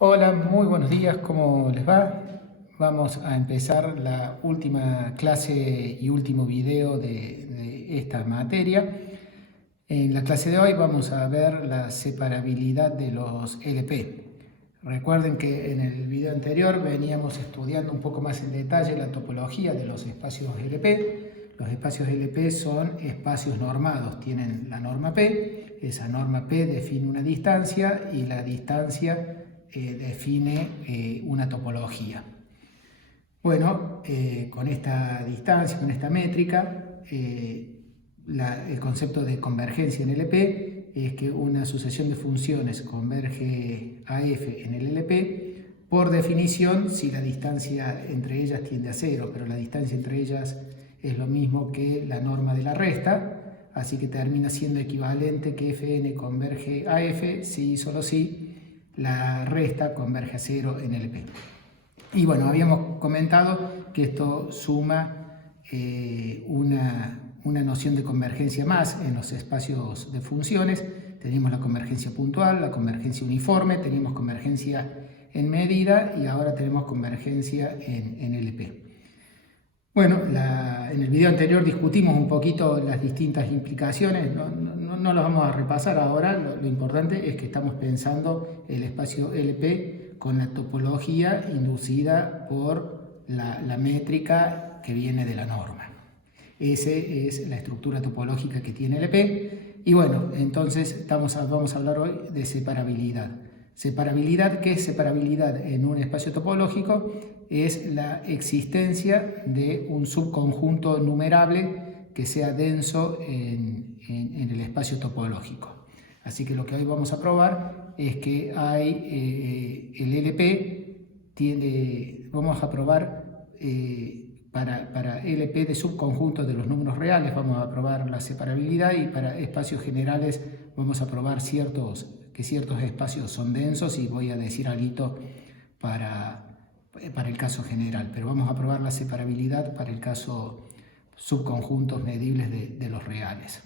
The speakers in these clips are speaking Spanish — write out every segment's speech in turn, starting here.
Hola, muy buenos días, ¿cómo les va? Vamos a empezar la última clase y último video de esta materia. En la clase de hoy vamos a ver la separabilidad de los LP. Recuerden que en el video anterior veníamos estudiando un poco más en detalle la topología de los espacios LP. Los espacios LP son espacios normados, tienen la norma P, esa norma P define una distancia y la distancia define una topología. Bueno, con esta distancia, con esta métrica, el concepto de convergencia en LP es que una sucesión de funciones converge a f en el LP por definición si la distancia entre ellas tiende a cero, pero la distancia entre ellas es lo mismo que la norma de la resta, así que termina siendo equivalente que fn converge a f si y solo si la resta converge a cero en LP. Y bueno, habíamos comentado que esto suma una noción de convergencia más en los espacios de funciones. Tenemos la convergencia puntual, la convergencia uniforme, tenemos convergencia en medida y ahora tenemos convergencia en LP. Bueno, en el video anterior discutimos un poquito las distintas implicaciones, no las vamos a repasar ahora, lo importante es que estamos pensando el espacio LP con la topología inducida por la métrica que viene de la norma. Esa es la estructura topológica que tiene LP. Y bueno, entonces vamos a hablar hoy de separabilidad. Separabilidad, ¿qué es separabilidad en un espacio topológico? Es la existencia de un subconjunto numerable que sea denso en el espacio topológico. Así que lo que hoy vamos a probar es que hay el LP, vamos a probar para LP de subconjuntos de los números reales, vamos a probar la separabilidad y para espacios generales vamos a probar que ciertos espacios son densos y voy a decir algo para el caso general, pero vamos a probar la separabilidad para el caso subconjuntos medibles de los reales.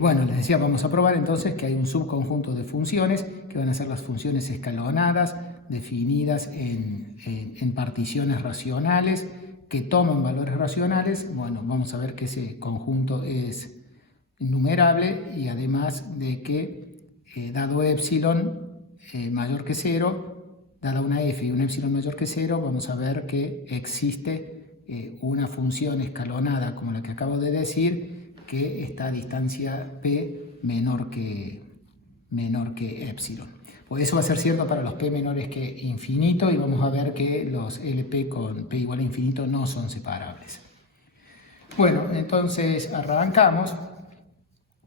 Bueno, les decía, vamos a probar entonces que hay un subconjunto de funciones que van a ser las funciones escalonadas definidas en particiones racionales que toman valores racionales. Bueno, vamos a ver que ese conjunto es numerable y además de que dado epsilon mayor que 0, dada una f y un epsilon mayor que 0, vamos a ver que existe una función escalonada como la que acabo de decir que está a distancia p menor que epsilon. Pues eso va a ser cierto para los p menores que infinito y vamos a ver que los LP con p igual a infinito no son separables. Bueno, entonces arrancamos.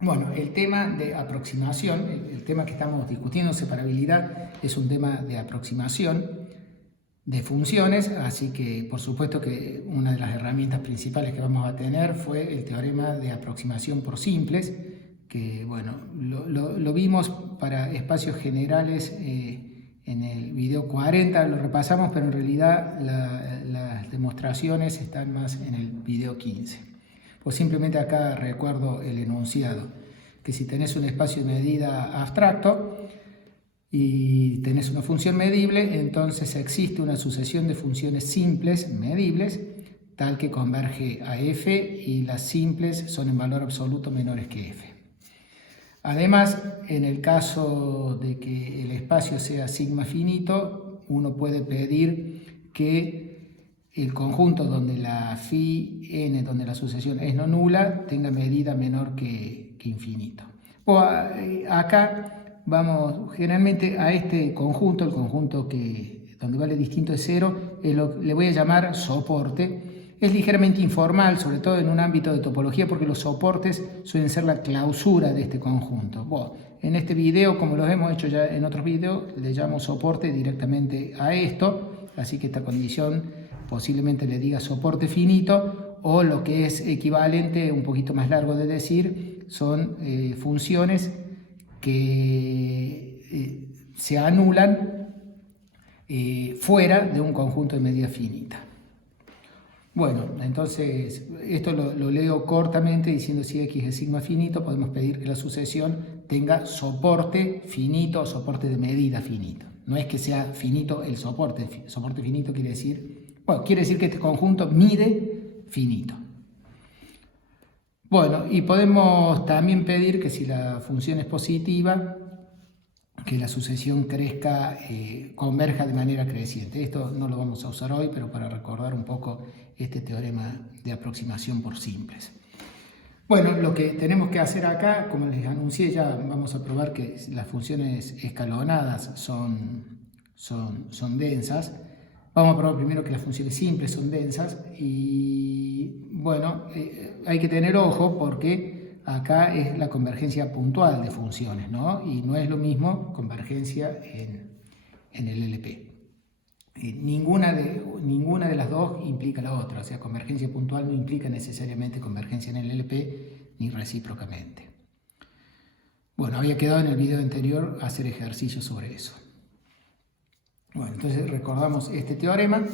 Bueno, el tema de aproximación, el tema que estamos discutiendo, separabilidad, es un tema de aproximación de funciones, así que por supuesto que una de las herramientas principales que vamos a tener fue el teorema de aproximación por simples, que bueno, lo vimos para espacios generales en el video 40, lo repasamos, pero en realidad las demostraciones están más en el video 15. Pues simplemente acá recuerdo el enunciado, que si tenés un espacio de medida abstracto y tenés una función medible, entonces existe una sucesión de funciones simples medibles, tal que converge a f y las simples son en valor absoluto menores que f. Además, en el caso de que el espacio sea sigma finito, uno puede pedir que el conjunto donde la phi n, donde la sucesión es no nula, tenga medida menor que infinito. Acá vamos generalmente a este conjunto, el conjunto donde vale distinto de 0, le voy a llamar soporte. Es ligeramente informal, sobre todo en un ámbito de topología, porque los soportes suelen ser la clausura de este conjunto. Bueno, en este video, como los hemos hecho ya en otros videos, le llamo soporte directamente a esto, así que esta condición posiblemente le diga soporte finito, o lo que es equivalente, un poquito más largo de decir, son funciones que se anulan fuera de un conjunto de medida finita. Bueno, entonces esto lo leo cortamente diciendo si x es sigma finito, podemos pedir que la sucesión tenga soporte finito o soporte de medida finito. No es que sea finito el soporte finito quiere decir, bueno, quiere decir que este conjunto mide finito. Bueno, y podemos también pedir que si la función es positiva, que la sucesión crezca, converja de manera creciente. Esto no lo vamos a usar hoy, pero para recordar un poco este teorema de aproximación por simples. Bueno, lo que tenemos que hacer acá, como les anuncié, ya vamos a probar que las funciones escalonadas son densas. Vamos a probar primero que las funciones simples son densas y bueno, hay que tener ojo porque acá es la convergencia puntual de funciones, ¿no? Y no es lo mismo convergencia en el LP. Ninguna de las dos implica la otra, o sea, convergencia puntual no implica necesariamente convergencia en el LP ni recíprocamente. Bueno, había quedado en el video anterior hacer ejercicios sobre eso. Bueno, entonces recordamos este teorema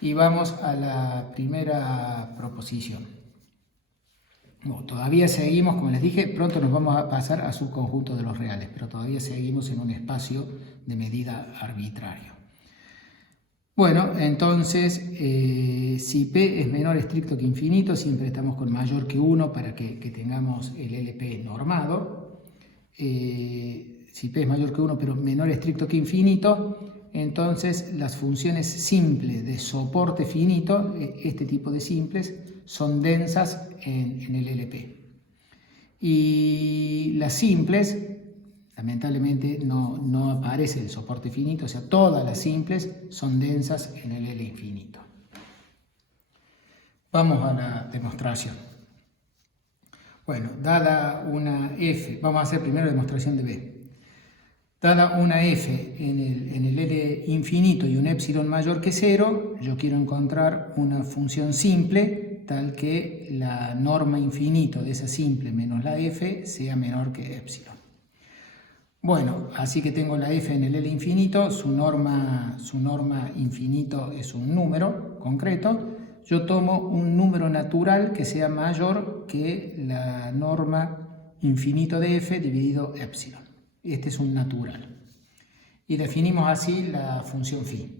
y vamos a la primera proposición. Bueno, todavía seguimos, como les dije, pronto nos vamos a pasar a subconjunto de los reales, pero todavía seguimos en un espacio de medida arbitrario. Bueno, entonces, si P es menor estricto que infinito, siempre estamos con mayor que 1 para que tengamos el LP normado. Si P es mayor que 1 pero menor estricto que infinito, entonces las funciones simples de soporte finito, este tipo de simples, son densas en el LP. Y las simples, lamentablemente no aparece el soporte finito, o sea, todas las simples son densas en el L infinito. Vamos a la demostración. Bueno, dada una F, vamos a hacer primero la demostración de B. Dada una F en el L infinito y un epsilon mayor que 0, yo quiero encontrar una función simple tal que la norma infinito de esa simple menos la F sea menor que epsilon. Bueno, así que tengo la F en el L infinito, su norma infinito es un número concreto. Yo tomo un número natural que sea mayor que la norma infinito de F dividido epsilon. Este es un natural. Y definimos así la función phi.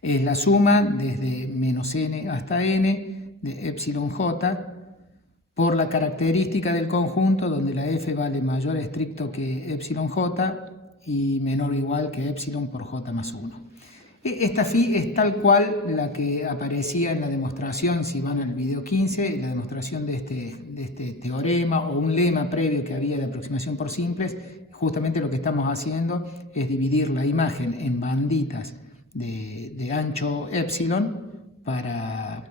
Es la suma desde menos n hasta n de epsilon j por la característica del conjunto donde la f vale mayor estricto que epsilon j y menor o igual que epsilon por j más 1. Esta phi es tal cual la que aparecía en la demostración, si van al video 15, la demostración de este teorema o un lema previo que había de aproximación por simples. Justamente lo que estamos haciendo es dividir la imagen en banditas de ancho epsilon para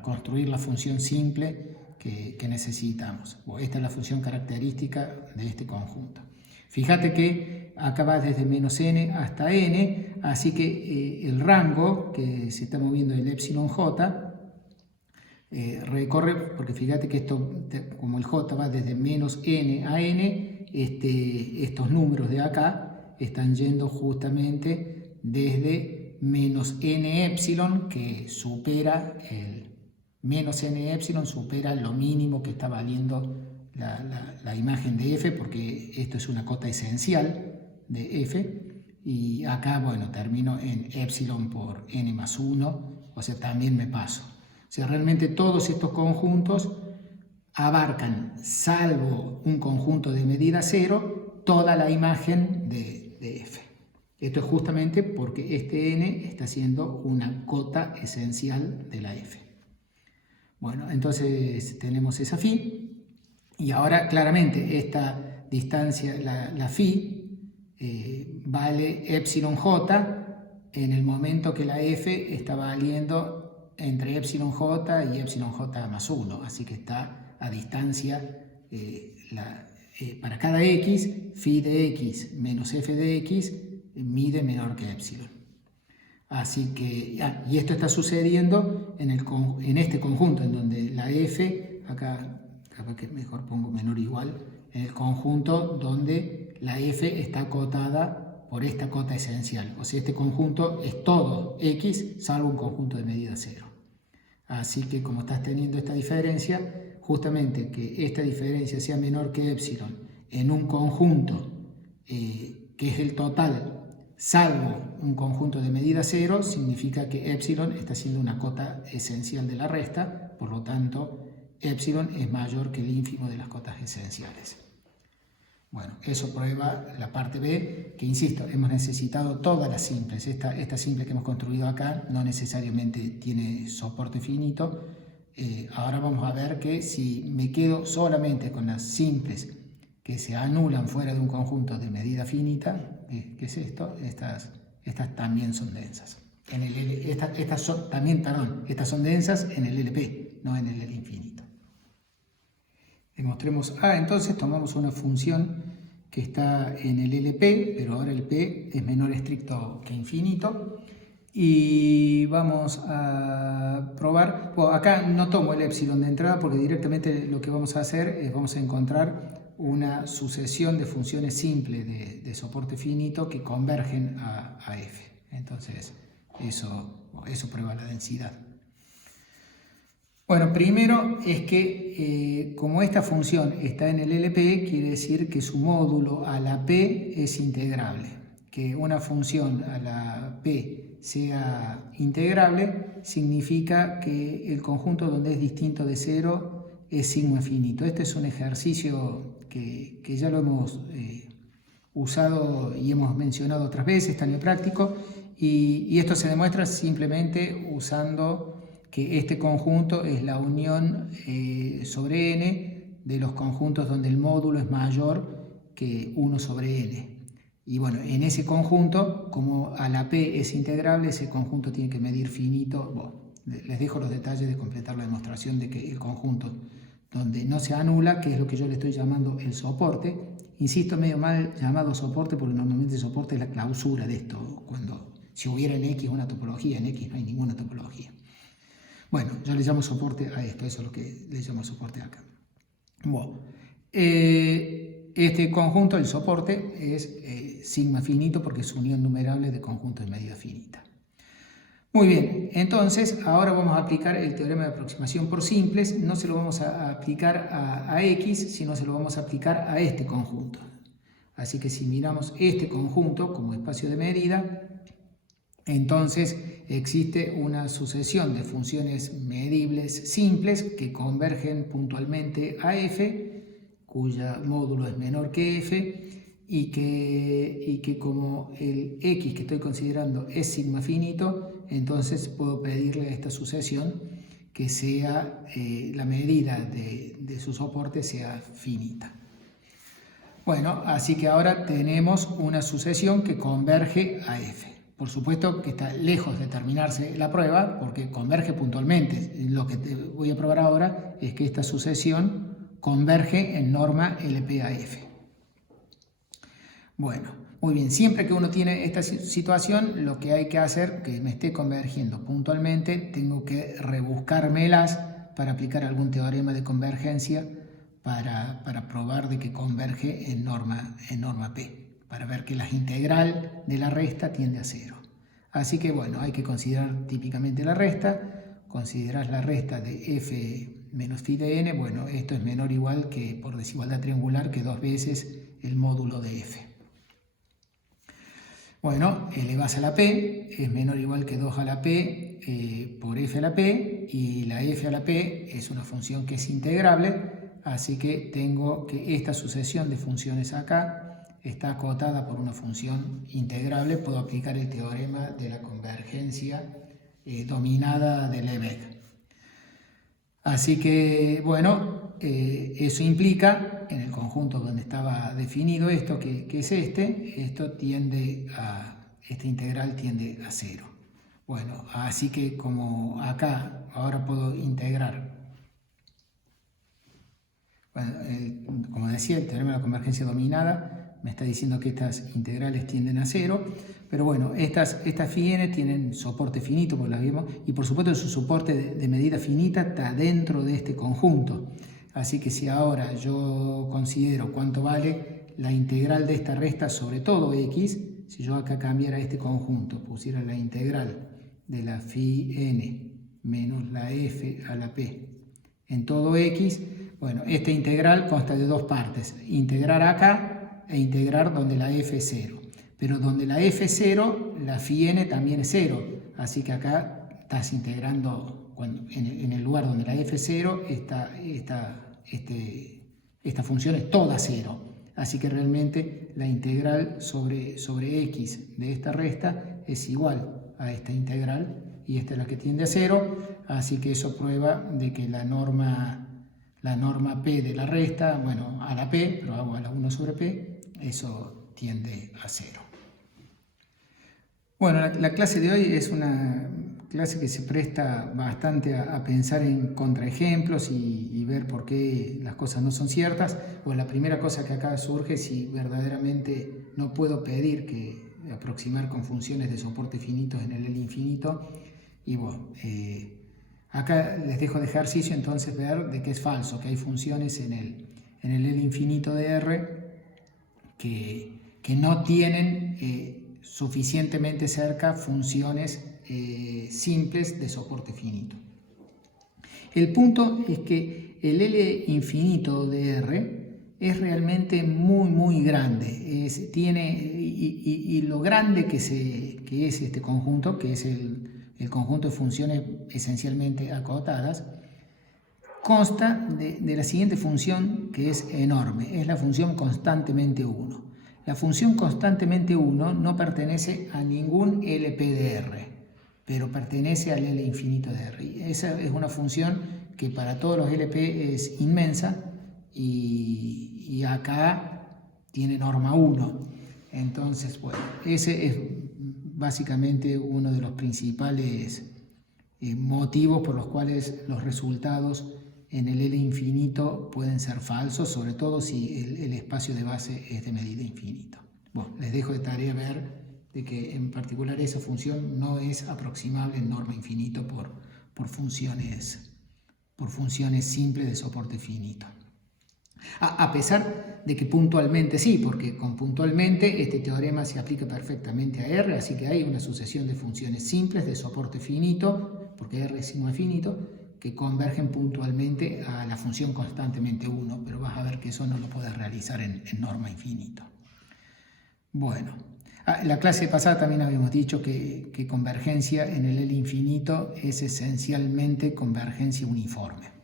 construir la función simple que necesitamos. Esta es la función característica de este conjunto. Fíjate que acá va desde menos n hasta n, así que el rango que se está moviendo el epsilon j recorre, porque fíjate que esto, como el j va desde menos n a n, estos números de acá están yendo justamente desde menos n epsilon, que supera menos n epsilon supera lo mínimo que está valiendo la imagen de f, porque esto es una cota esencial de f, y acá, bueno, termino en epsilon por n más 1, o sea, también me paso. O sea, realmente todos estos conjuntos abarcan, salvo un conjunto de medida 0, toda la imagen de f. Esto es justamente porque este n está siendo una cota esencial de la f. Bueno, entonces tenemos esa phi. Y ahora claramente esta distancia, la phi, vale epsilon j en el momento que la f está valiendo entre epsilon j y epsilon j más 1. Así que está a distancia, para cada x, phi de x menos f de x mide menor que epsilon. Así que, y esto está sucediendo en este conjunto, en donde la f, acá capaz que mejor pongo menor o igual, en el conjunto donde la f está acotada por esta cota esencial. O sea, este conjunto es todo x salvo un conjunto de medida 0. Así que como estás teniendo esta diferencia, justamente que esta diferencia sea menor que epsilon en un conjunto que es el total, salvo un conjunto de medida cero, significa que epsilon está siendo una cota esencial de la resta, por lo tanto, epsilon es mayor que el ínfimo de las cotas esenciales. Bueno, eso prueba la parte B, que insisto, hemos necesitado todas las simples. Esta simple que hemos construido acá no necesariamente tiene soporte finito. Ahora vamos a ver que si me quedo solamente con las simples que se anulan fuera de un conjunto de medida finita, ¿qué es esto? Estas también son densas. Estas son densas en el LP, no en el L infinito. Demostremos A, entonces tomamos una función que está en el LP, pero ahora el P es menor estricto que infinito. Y vamos a probar, bueno, acá no tomo el epsilon de entrada porque directamente lo que vamos a hacer es vamos a encontrar una sucesión de funciones simples de soporte finito que convergen a F. Entonces eso prueba la densidad. Bueno, primero es que como esta función está en el LP, quiere decir que su módulo a la P es integrable. Que una función a la P sea integrable significa que el conjunto donde es distinto de cero es sigma finito. Este es un ejercicio que ya lo hemos usado y hemos mencionado otras veces, tan práctico, y esto se demuestra simplemente usando que este conjunto es la unión sobre n de los conjuntos donde el módulo es mayor que 1 sobre n. Y bueno, en ese conjunto, como a la P es integrable, ese conjunto tiene que medir finito. Bueno, les dejo los detalles de completar la demostración de que el conjunto donde no se anula, que es lo que yo le estoy llamando el soporte. Insisto, medio mal llamado soporte porque normalmente el soporte es la clausura de esto. Si hubiera en X una topología, en X no hay ninguna topología. Bueno, yo le llamo soporte a esto, eso es lo que le llamo soporte acá. Bueno, este conjunto, el soporte, es sigma finito porque es unión numerable de conjuntos de medida finita. Muy bien, entonces ahora vamos a aplicar el teorema de aproximación por simples. No se lo vamos a aplicar a X, sino se lo vamos a aplicar a este conjunto. Así que si miramos este conjunto como espacio de medida, entonces existe una sucesión de funciones medibles simples que convergen puntualmente a F, cuyo módulo es menor que F, y que como el X que estoy considerando es sigma finito, entonces puedo pedirle a esta sucesión que sea la medida de su soporte sea finita. Bueno, así que ahora tenemos una sucesión que converge a F. Por supuesto que está lejos de terminarse la prueba porque converge puntualmente. Lo que te voy a probar ahora es que esta sucesión converge en norma LP a F. Bueno, muy bien. Siempre que uno tiene esta situación, lo que hay que hacer, que me esté convergiendo puntualmente, tengo que rebuscármelas para aplicar algún teorema de convergencia para probar de que converge en norma P, para ver que la integral de la resta tiende a 0. Así que bueno, hay que considerar típicamente la resta, considerar la resta de f menos phi de n, bueno, esto es menor o igual que, por desigualdad triangular, que 2 veces el módulo de f. Bueno, elevas a la p es menor o igual que 2 a la p por f a la p, y la f a la p es una función que es integrable, así que tengo que esta sucesión de funciones acá está acotada por una función integrable. Puedo aplicar el teorema de la convergencia dominada de Lebesgue. Así que, bueno, eso implica, en el conjunto donde estaba definido esto, que es esta integral tiende a 0. Bueno, así que como acá ahora puedo integrar. Bueno, como decía, el teorema de la convergencia dominada me está diciendo que estas integrales tienden a 0, pero bueno, estas phi n tienen soporte finito, por las vimos, y por supuesto su soporte de medida finita está dentro de este conjunto. Así que si ahora yo considero cuánto vale la integral de esta resta sobre todo x, si yo acá cambiara este conjunto, pusiera la integral de la phi n menos la f a la p en todo X. Bueno, esta integral consta de dos partes, integrar acá e integrar donde la f es 0. Pero donde la f es 0, la phi n también es 0, así que acá estás integrando, en el lugar donde la f es 0, esta función es toda 0. Así que realmente la integral sobre x de esta resta es igual a esta integral, y esta es la que tiende a 0, así que eso prueba de que la norma p de la resta, bueno, a la p, pero hago a la 1 sobre p, eso tiende a 0. Bueno, la clase de hoy es una clase que se presta bastante a pensar en contraejemplos y ver por qué las cosas no son ciertas. Bueno, la primera cosa que acá surge es si verdaderamente no puedo pedir que aproximar con funciones de soporte finitos en el L infinito. Y bueno, acá les dejo de ejercicio entonces ver de que es falso, que hay funciones en el L infinito de R que no tienen suficientemente cerca funciones simples de soporte finito. El punto es que el L infinito de R es realmente muy grande, y lo grande que es este conjunto, que es el conjunto de funciones esencialmente acotadas, consta de la siguiente función que es enorme, es la función constantemente 1. La función constantemente 1 no pertenece a ningún LP de R, pero pertenece al L infinito de R. Esa es una función que para todos los LP es inmensa, y acá tiene norma 1. Entonces, bueno, ese es básicamente uno de los principales motivos por los cuales los resultados en el L infinito pueden ser falsos, sobre todo si el espacio de base es de medida infinita. Bueno, les dejo de tarea ver de que en particular esa función no es aproximable en norma infinito por funciones simples de soporte finito. A pesar de que puntualmente sí, porque con puntualmente este teorema se aplica perfectamente a R, así que hay una sucesión de funciones simples de soporte finito, porque R no es finito, que convergen puntualmente a la función constantemente 1, pero vas a ver que eso no lo puedes realizar en norma infinito. Bueno, la clase pasada también habíamos dicho que convergencia en el L infinito es esencialmente convergencia uniforme.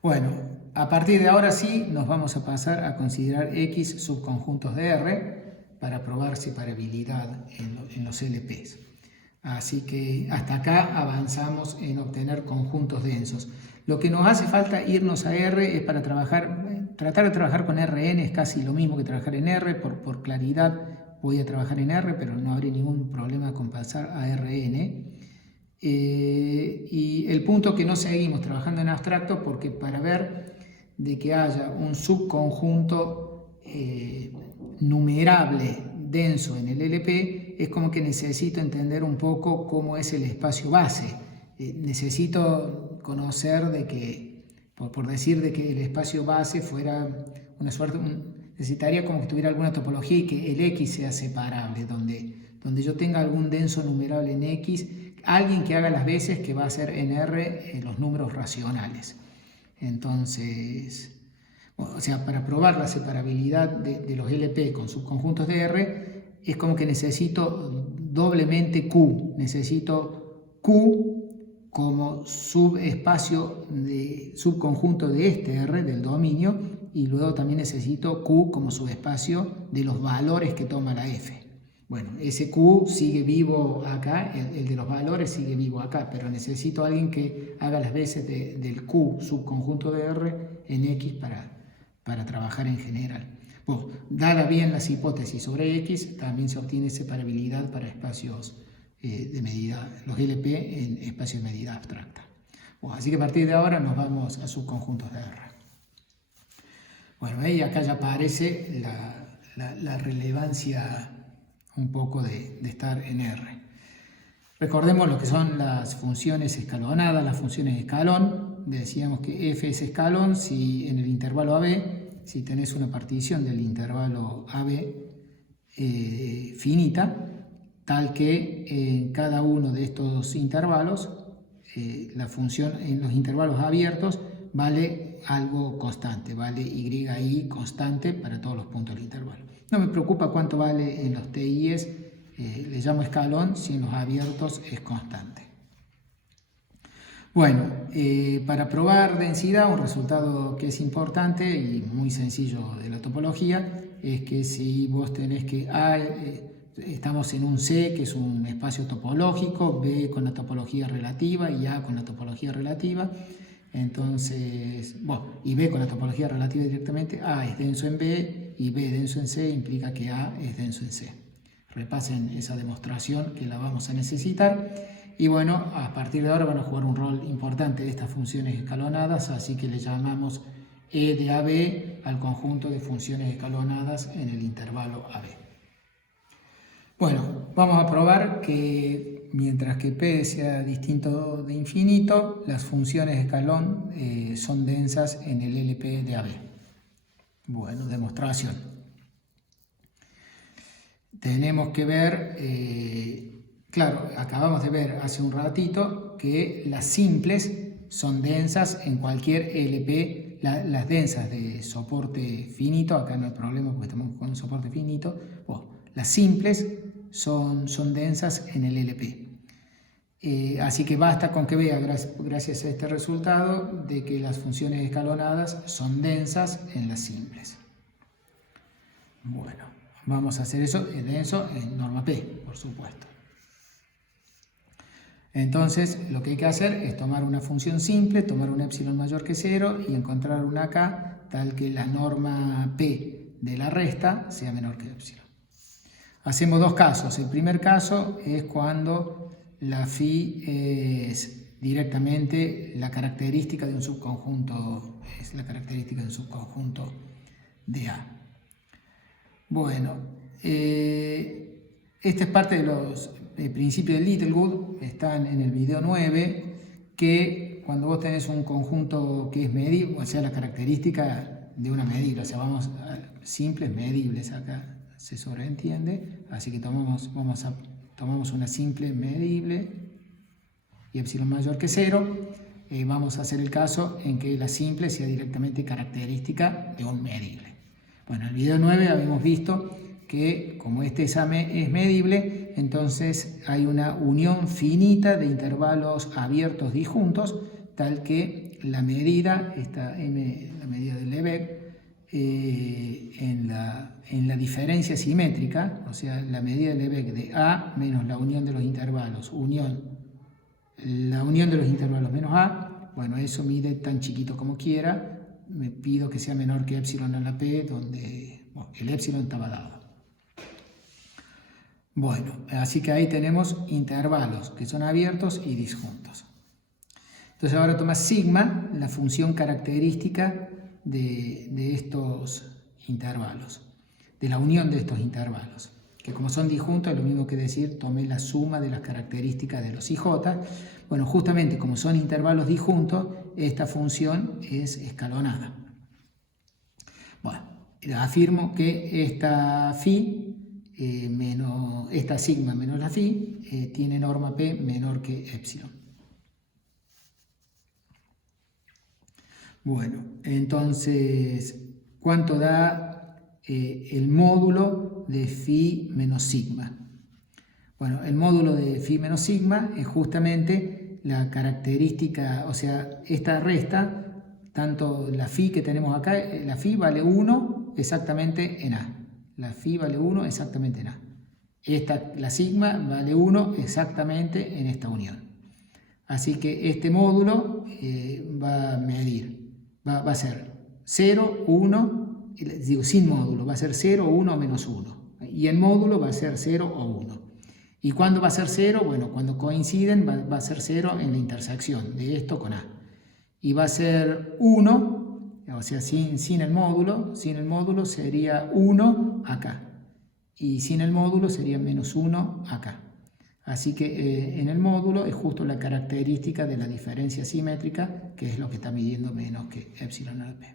Bueno, a partir de ahora sí nos vamos a pasar a considerar X subconjuntos de R para probar separabilidad en los LPs. Así que hasta acá avanzamos en obtener conjuntos densos. Lo que nos hace falta irnos a R es para tratar de trabajar con Rn, es casi lo mismo que trabajar en R. Por claridad voy a trabajar en R, pero no habría ningún problema con pasar a Rn. Y el punto que no seguimos trabajando en abstracto, porque para ver de que haya un subconjunto numerable denso en el LP, es como que necesito entender un poco cómo es el espacio base. Necesito conocer de que, por decir de que el espacio base fuera una suerte, necesitaría como que tuviera alguna topología y que el X sea separable, donde yo tenga algún denso numerable en X, alguien que haga las veces que va a ser en R los números racionales. Entonces, o sea, para probar la separabilidad de los LP con subconjuntos de R, es como que necesito doblemente Q. Necesito Q como subespacio de subconjunto de este R, del dominio, y luego también necesito Q como subespacio de los valores que toma la F. Bueno, ese Q sigue vivo acá, el de los valores sigue vivo acá, pero necesito a alguien que haga las veces del Q subconjunto de R en X para trabajar en general. Bueno, dada bien las hipótesis sobre X, también se obtiene separabilidad para espacios de medida, los LP en espacios de medida abstracta. Bueno, así que a partir de ahora nos vamos a subconjuntos de R. Bueno, ahí acá ya aparece la relevancia un poco de estar en R. Recordemos lo que son las funciones escalonadas, las funciones de escalón. Decíamos que f es escalón si en el intervalo AB, si tenés una partición del intervalo AB finita, tal que en cada uno de estos intervalos la función en los intervalos abiertos vale algo constante, vale yi constante para todos los puntos del intervalo. No me preocupa cuánto vale en los TIs, le llamo escalón si en los abiertos es constante. Bueno, para probar densidad, un resultado que es importante y muy sencillo de la topología es que si vos tenés que A, estamos en un C, que es un espacio topológico, B con la topología relativa y A con la topología relativa. Entonces, bueno, y B con la topología relativa directamente, A es denso en B y B denso en C implica que A es denso en C. Repasen esa demostración que la vamos a necesitar. Y bueno, a partir de ahora van a jugar un rol importante de estas funciones escalonadas, así que le llamamos E de AB al conjunto de funciones escalonadas en el intervalo AB. Bueno, vamos a probar que mientras que P sea distinto de infinito, las funciones escalón son densas en el LP de AB. Bueno, demostración. Tenemos que ver, claro, acabamos de ver hace un ratito que las simples son densas en cualquier LP, las densas de soporte finito, acá no hay problema porque estamos con un soporte finito, las simples son densas en el LP. Así que basta con que vea, gracias a este resultado, de que las funciones escalonadas son densas en las simples. Bueno, vamos a hacer eso en norma P, por supuesto. Entonces, lo que hay que hacer es tomar una función simple, tomar un epsilon mayor que 0 y encontrar una K tal que la norma P de la resta sea menor que epsilon. Hacemos dos casos. El primer caso es cuando la phi es directamente la característica de un subconjunto, es la característica de un subconjunto de A. Bueno, esta es parte de los principios de Littlewood, están en el video 9, que cuando vos tenés un conjunto que es medible, o sea, la característica de una medible, o sea, vamos a simples medibles acá, se sobreentiende, así que tomamos una simple medible y epsilon mayor que 0, vamos a hacer el caso en que la simple sea directamente característica de un medible. Bueno, en el video 9 habíamos visto que como este examen es medible, entonces hay una unión finita de intervalos abiertos disjuntos, tal que la medida, esta m, la medida de Lebesgue, en la diferencia simétrica, o sea, la medida de Lebesgue de A menos la unión de los intervalos, la unión de los intervalos menos A, bueno, eso mide tan chiquito como quiera, me pido que sea menor que epsilon a la P, donde el epsilon estaba dado. Bueno, así que ahí tenemos intervalos que son abiertos y disjuntos. Entonces ahora toma sigma, la función característica de estos intervalos, de la unión de estos intervalos, que como son disjuntos es lo mismo que decir tomé la suma de las características de los IJ. Bueno, justamente como son intervalos disjuntos, esta función es escalonada. Bueno, afirmo que esta phi esta sigma menos la phi tiene norma P menor que epsilon. Bueno, entonces, ¿cuánto da el módulo de phi menos sigma? Bueno, el módulo de phi menos sigma es justamente la característica, o sea, esta resta, tanto la phi que tenemos acá, la phi vale 1 exactamente en A. La phi vale 1 exactamente en A. La sigma vale 1 exactamente en esta unión. Así que este módulo va a medir, va a ser 0, 1, digo sin módulo, va a ser 0, 1 menos 1. Y el módulo va a ser 0 o 1. ¿Y cuándo va a ser 0? Bueno, cuando coinciden va a ser 0 en la intersección de esto con A. Y va a ser 1, o sea, sin el módulo sería 1 acá. Y sin el módulo sería menos 1 acá. Así que en el módulo es justo la característica de la diferencia simétrica, que es lo que está midiendo menos que epsilon al P.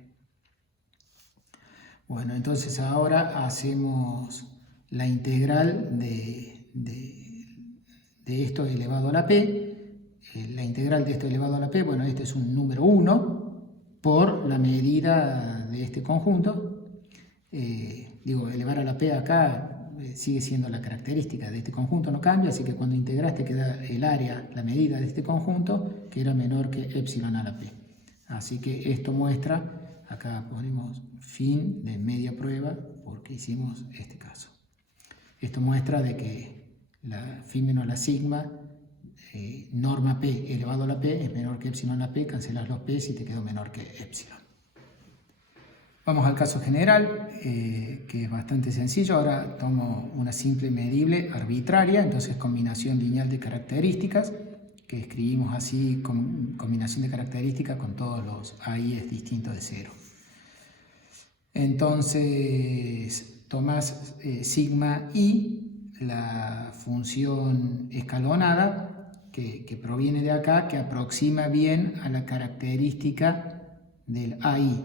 Bueno, entonces ahora hacemos la integral de esto elevado a la P. la integral de esto elevado a la p, bueno, este es un número 1 por la medida de este conjunto. Elevar a la p acá sigue siendo la característica de este conjunto, no cambia, así que cuando integras te queda el área, la medida de este conjunto, que era menor que epsilon a la p. Así que esto muestra, acá ponemos fin de media prueba, porque hicimos este caso. Esto muestra de que la phi menos la sigma, norma p elevado a la p, es menor que epsilon a la p, cancelas los p y te quedó menor que epsilon. Vamos al caso general, que es bastante sencillo. Ahora tomo una simple medible arbitraria, entonces combinación lineal de características, que escribimos así, combinación de características con todos los i es distinto de 0. Entonces tomás sigma i, la función escalonada, que proviene de acá, que aproxima bien a la característica del AI.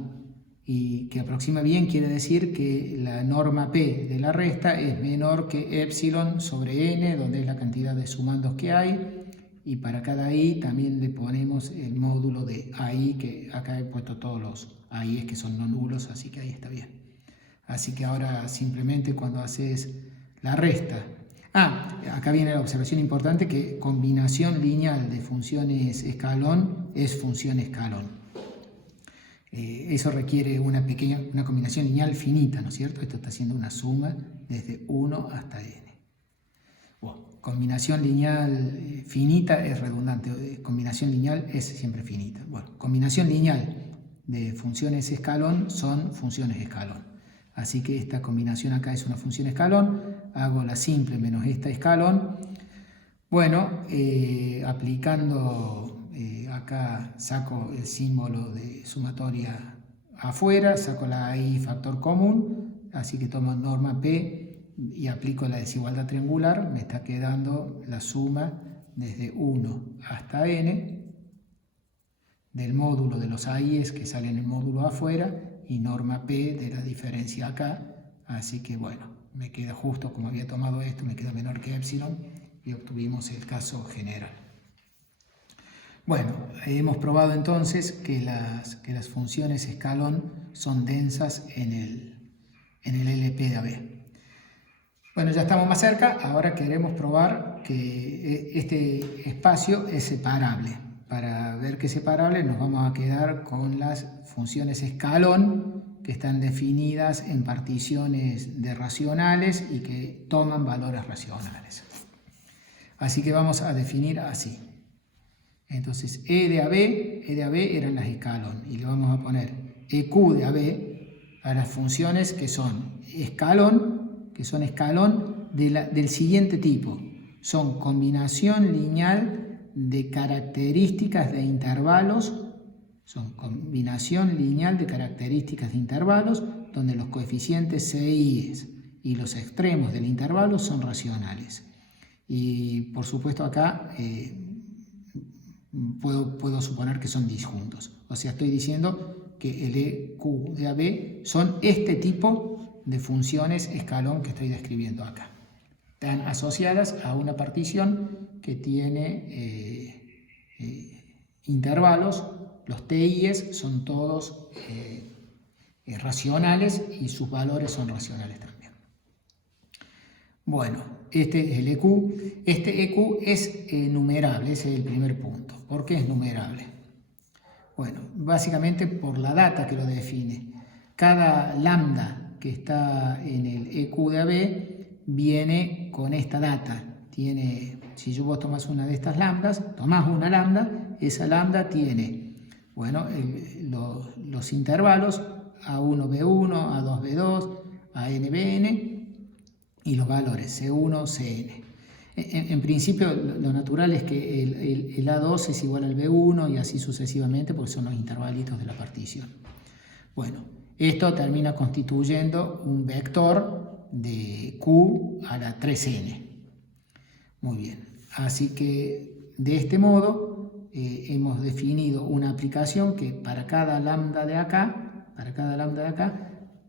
Y que aproxima bien quiere decir que la norma P de la resta es menor que epsilon sobre n, donde es la cantidad de sumandos que hay. Y para cada i también le ponemos el módulo de AI, que acá he puesto todos los AIs que son no nulos, así que ahí está bien. Así que ahora simplemente cuando haces la resta... acá viene la observación importante, que combinación lineal de funciones escalón es función escalón. Eso requiere una combinación lineal finita, ¿no es cierto? Esto está haciendo una suma desde 1 hasta n. Bueno, combinación lineal finita es redundante, combinación lineal es siempre finita. Bueno, combinación lineal de funciones escalón son funciones escalón. Así que esta combinación acá es una función escalón, hago la simple menos esta escalón. Bueno, aplicando... acá saco el símbolo de sumatoria afuera, saco la i factor común, así que tomo norma p y aplico la desigualdad triangular, me está quedando la suma desde 1 hasta n del módulo de los i's que salen en el módulo afuera y norma p de la diferencia acá, así que bueno, me queda justo como había tomado esto, me queda menor que epsilon y obtuvimos el caso general. Bueno, hemos probado entonces que las funciones escalón son densas en el LP de AB. Bueno, ya estamos más cerca, ahora queremos probar que este espacio es separable. Para ver que es separable nos vamos a quedar con las funciones escalón que están definidas en particiones de racionales y que toman valores racionales. Así que vamos a definir así. Entonces, E de AB eran las escalón y le vamos a poner EQ de AB a las funciones que son escalón del siguiente tipo. Son combinación lineal de características de intervalos, donde los coeficientes C y I y los extremos del intervalo son racionales. Y por supuesto acá... Puedo suponer que son disjuntos. O sea, estoy diciendo que el EQ de AB son este tipo de funciones escalón que estoy describiendo acá. Están asociadas a una partición que tiene intervalos. Los TIs son todos racionales y sus valores son racionales también. Bueno, este es el EQ. Este EQ es numerable, ese es el primer punto. ¿Por qué es numerable? Bueno, básicamente por la data que lo define. Cada lambda que está en el EQ de AB viene con esta data. Si vos tomás una de estas lambdas, tomás una lambda, esa lambda tiene, bueno, los intervalos A1B1, A2B2, ANBN, y los valores C1, Cn. En principio lo natural es que el A2 es igual al B1 y así sucesivamente porque son los intervalitos de la partición. Bueno, esto termina constituyendo un vector de Q a la 3n. Muy bien, así que de este modo hemos definido una aplicación que para cada lambda de acá,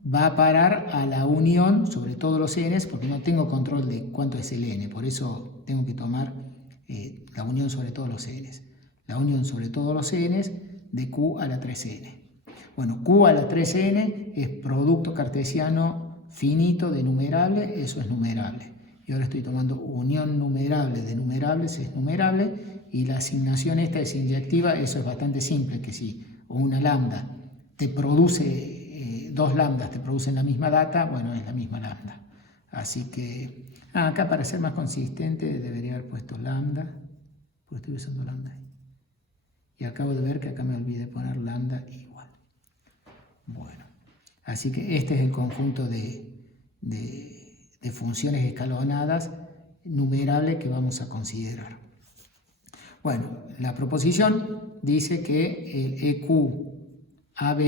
va a parar a la unión sobre todos los n's, porque no tengo control de cuánto es el n, por eso tengo que tomar la unión sobre todos los n's. La unión sobre todos los n's de q a la 3n. Bueno, q a la 3n es producto cartesiano finito de numerable, eso es numerable. Y ahora estoy tomando unión numerable de numerables, es numerable, y la asignación esta es inyectiva, eso es bastante simple, que si una lambda te produce, dos lambdas te producen la misma data, bueno, es la misma lambda. Así que, acá para ser más consistente debería haber puesto lambda, porque estoy usando lambda. Y acabo de ver que acá me olvidé poner lambda igual. Bueno, así que este es el conjunto de funciones escalonadas numerables que vamos a considerar. Bueno, la proposición dice que el EQAB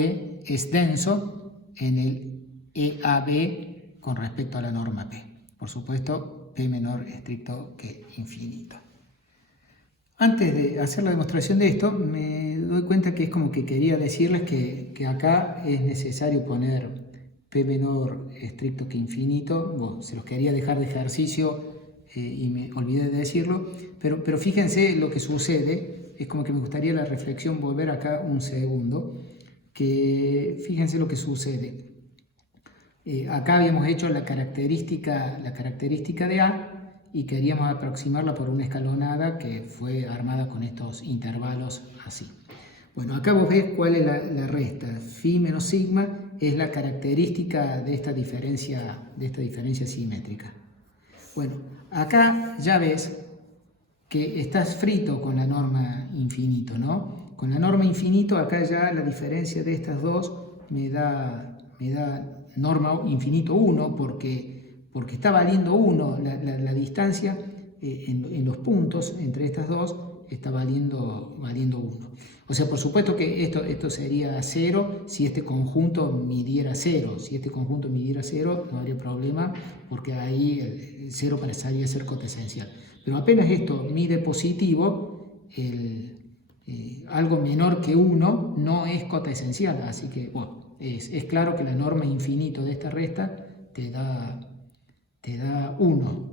es denso en el EAB con respecto a la norma P. Por supuesto, P menor estricto que infinito. Antes de hacer la demostración de esto, me doy cuenta que es como que quería decirles que acá es necesario poner P menor estricto que infinito. Bueno, se los quería dejar de ejercicio y me olvidé de decirlo, pero fíjense lo que sucede. Es como que me gustaría la reflexión volver acá un segundo, que fíjense lo que sucede. Acá habíamos hecho la característica de A y queríamos aproximarla por una escalonada que fue armada con estos intervalos así. Bueno, acá vos ves cuál es la resta. Phi menos sigma es la característica de esta diferencia simétrica. Bueno, acá ya ves que estás frito con la norma infinito, ¿no? Con la norma infinito acá ya la diferencia de estas dos me da norma infinito 1 porque está valiendo 1 la distancia en los puntos entre estas dos está valiendo 1. O sea, por supuesto que esto sería 0 si este conjunto midiera 0. Si este conjunto midiera 0 no habría problema porque ahí el 0 parecería ser cotesencial. Pero apenas esto mide positivo, algo menor que 1 no es cotesencial. Así que, bueno, es claro que la norma infinito de esta resta te da 1.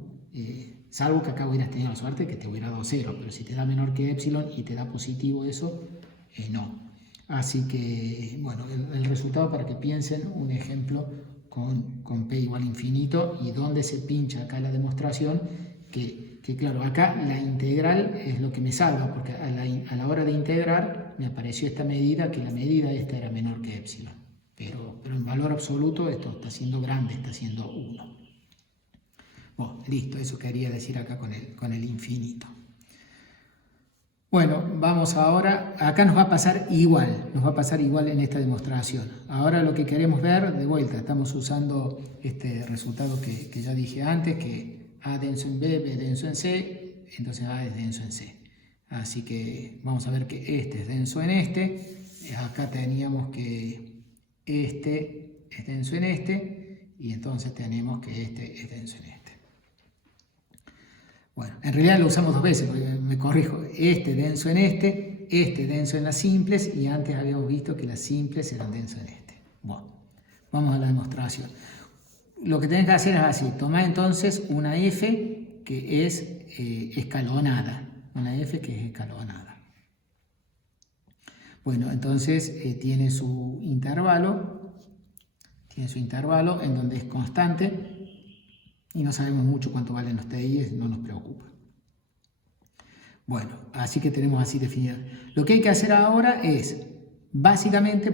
Salvo que acá hubieras tenido la suerte que te hubiera dado 0, pero si te da menor que epsilon y te da positivo eso, no. Así que, bueno, el resultado para que piensen un ejemplo con P igual a infinito y donde se pincha acá la demostración, que claro, acá la integral es lo que me salva, porque a la hora de integrar me apareció esta medida, que la medida esta era menor que epsilon. Pero en valor absoluto esto está siendo grande, está siendo 1. Bueno, listo, eso quería decir acá con el infinito. Bueno, vamos ahora, acá nos va a pasar igual en esta demostración. Ahora lo que queremos ver, de vuelta, estamos usando este resultado que ya dije antes, que A denso en B, B denso en C, entonces A es denso en C. Así que vamos a ver que este es denso en este, acá teníamos que este es denso en este, y entonces tenemos que este es denso en este. Bueno, en realidad lo usamos dos veces, porque me corrijo, este denso en este denso en las simples, y antes habíamos visto que las simples eran denso en este. Bueno, vamos a la demostración. Lo que tenés que hacer es así, tomá entonces una f que es escalonada, Bueno, entonces tiene su intervalo en donde es constante, y no sabemos mucho cuánto valen los TIs, no nos preocupa. Bueno, así que tenemos así definida. Lo que hay que hacer ahora es, básicamente,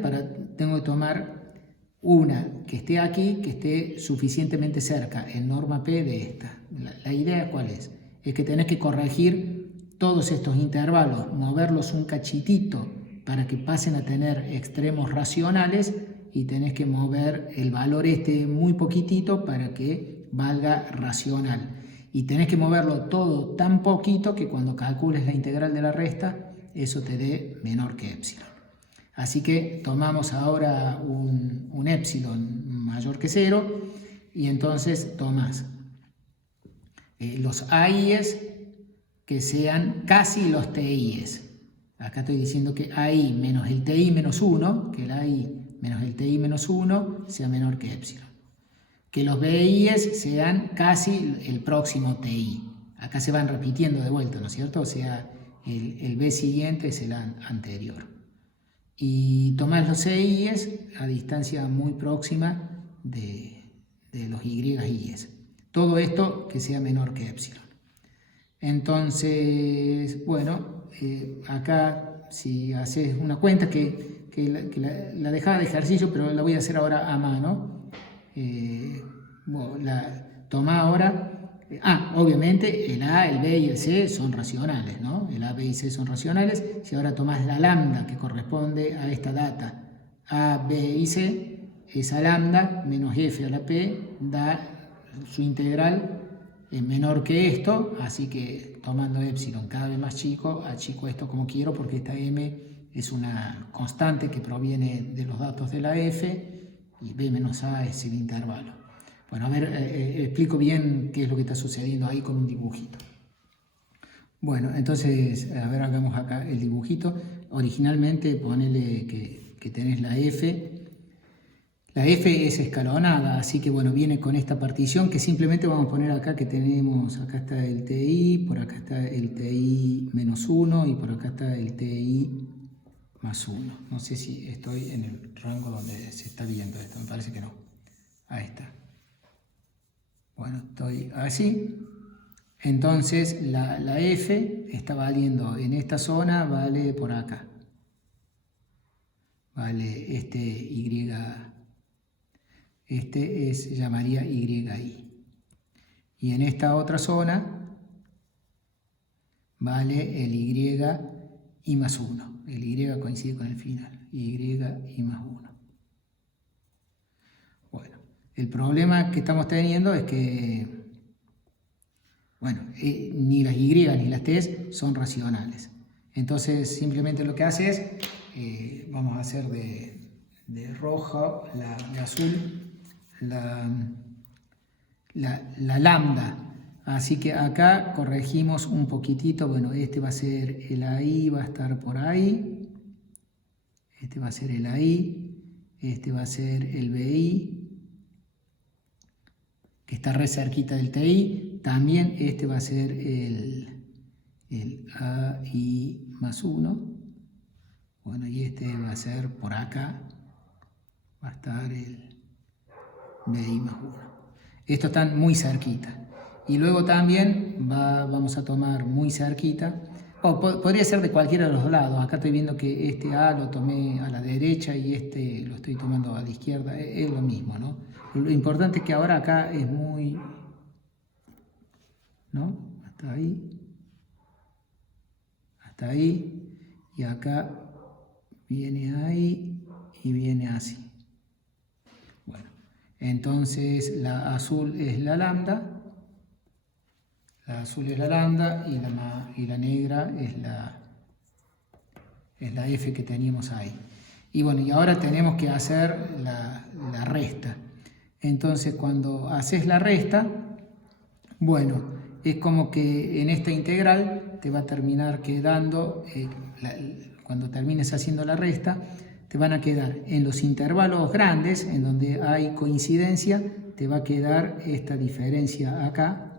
tengo que tomar una que esté aquí, que esté suficientemente cerca, en norma P de esta. La idea, ¿cuál es? Es que tenés que corregir todos estos intervalos, moverlos un cachitito para que pasen a tener extremos racionales, y tenés que mover el valor este muy poquitito para que valga racional. Y tenés que moverlo todo tan poquito que cuando calcules la integral de la resta, eso te dé menor que epsilon. Así que tomamos ahora un epsilon mayor que 0, y entonces tomás los AIs que sean casi los TIs. Acá estoy diciendo que AI menos el TI menos 1, que el AI menos el TI menos 1 sea menor que epsilon. Que los BIs sean casi el próximo TI. acá se van repitiendo de vuelta, ¿no es cierto? O sea, el B siguiente es el anterior. Y tomás los CI's a distancia muy próxima de los Y y S. Todo esto que sea menor que epsilon. Entonces, bueno, acá si haces una cuenta que la dejaba de ejercicio, pero la voy a hacer ahora a mano. Bueno, toma ahora. Obviamente el A, el B y el C son racionales, ¿no? El A, B y C son racionales. Si ahora tomás la lambda que corresponde a esta data A, B y C, esa lambda menos F a la P da su integral menor que esto, así que tomando epsilon cada vez más chico, achico esto como quiero porque esta M es una constante que proviene de los datos de la F y B menos A es el intervalo. Bueno, a ver, explico bien qué es lo que está sucediendo ahí con un dibujito. Bueno, entonces, a ver, hagamos acá el dibujito. Originalmente ponele que tenés la F. La F es escalonada, así que bueno, viene con esta partición que simplemente vamos a poner acá que tenemos, acá está el TI, por acá está el TI menos 1 y por acá está el TI más 1. No sé si estoy en el rango donde se está viendo esto, me parece que no. Ahí está. Bueno, estoy así. Entonces la F está valiendo en esta zona, vale por acá. Vale este Y. Este se llamaría YI. Y en esta otra zona vale el Y más 1. El Y coincide con el final. Y más 1. Bueno, el problema que estamos teniendo es que, bueno, ni las Y ni las T son racionales. Entonces simplemente lo que hace es, vamos a hacer de roja, de azul, la lambda. Así que acá corregimos un poquitito. Bueno, este va a ser el AI, va a estar por ahí. Este va a ser el AI. Este va a ser el BI, que está re cerquita del TI. También este va a ser el AI más 1. Bueno, y este va a ser por acá. Va a estar el BI más 1. Estos están muy cerquita. Y luego también vamos a tomar muy cerquita. Podría ser de cualquiera de los lados. Acá estoy viendo que este A lo tomé a la derecha y este lo estoy tomando a la izquierda. Es lo mismo, ¿no? Lo importante es que ahora acá es muy... ¿no? Hasta ahí. Hasta ahí. Y acá viene ahí y viene así. Bueno. Entonces la azul es la lambda, y la negra es la F que teníamos ahí. Y bueno, y ahora tenemos que hacer la resta. Entonces cuando haces la resta, bueno, es como que en esta integral te va a terminar quedando, cuando termines haciendo la resta, te van a quedar en los intervalos grandes, en donde hay coincidencia, te va a quedar esta diferencia acá,